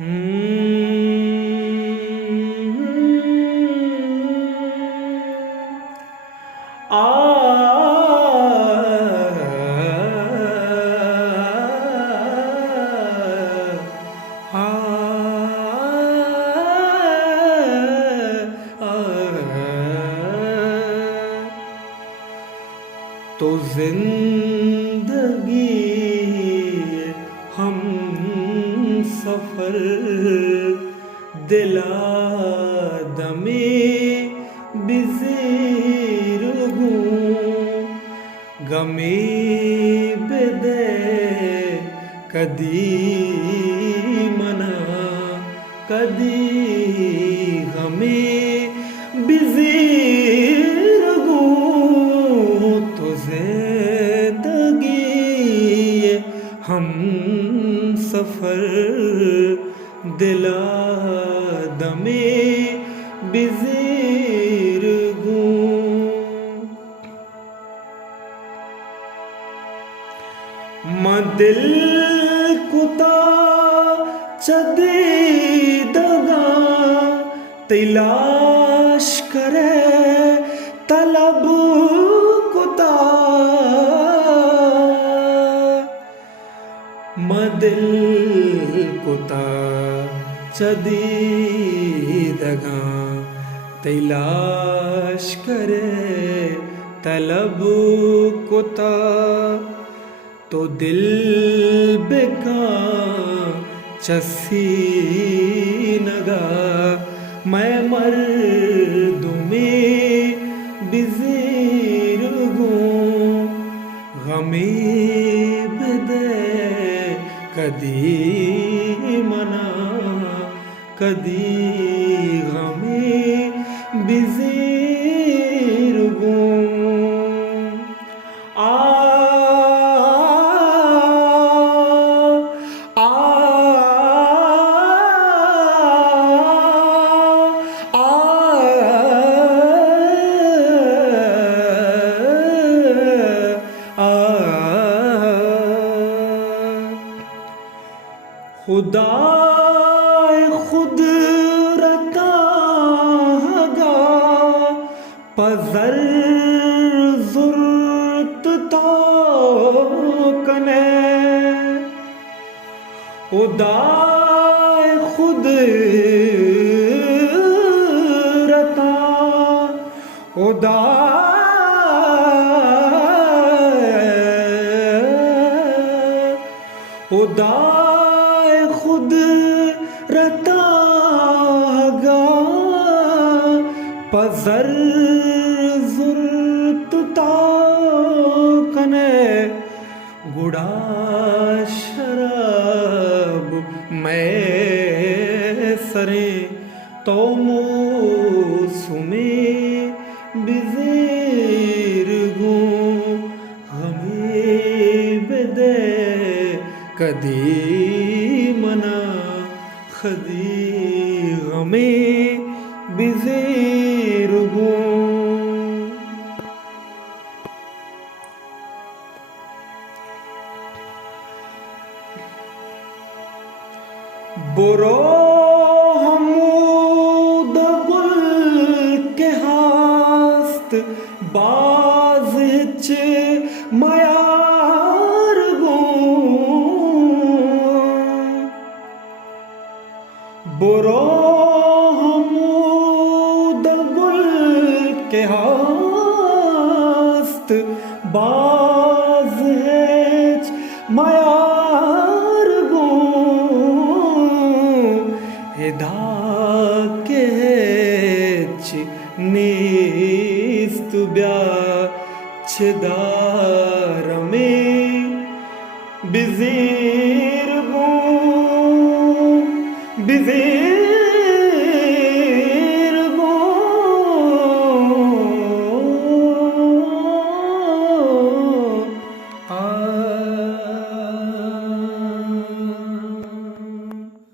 तो जिंदगी हम सफर दिला दमे बिजीर गमे बेदे कदी मना कदी गमे बिजीर तो जिंदगी हम सफर दिला दमे बिजीर दिल कुता चदे दगा तलाश करे तलब कुता दिल कुता चदी दगा तलाश करे तलब कुता तो दिल बेका चसी नगा मैं मर्दुमे बिजीर गमे बदे कदी मना कदी गमे बिजीर खुदा खुद रता हगा पजर जुर्त ता कने खुदा खुद रता खुदा खुदा खुद रतागा पजर जुर्तता कने गुड़ा शराब मैं सरे तो मौसुमे बिजीर हमें बेदे कदी मना खदी गमे बिजीर बुरो हमूद गुल के हास्त बाज मयार बुरो हमूद गुल के हास्त बाज मयार हिदा के नीस्त ब्या छदार में बिजी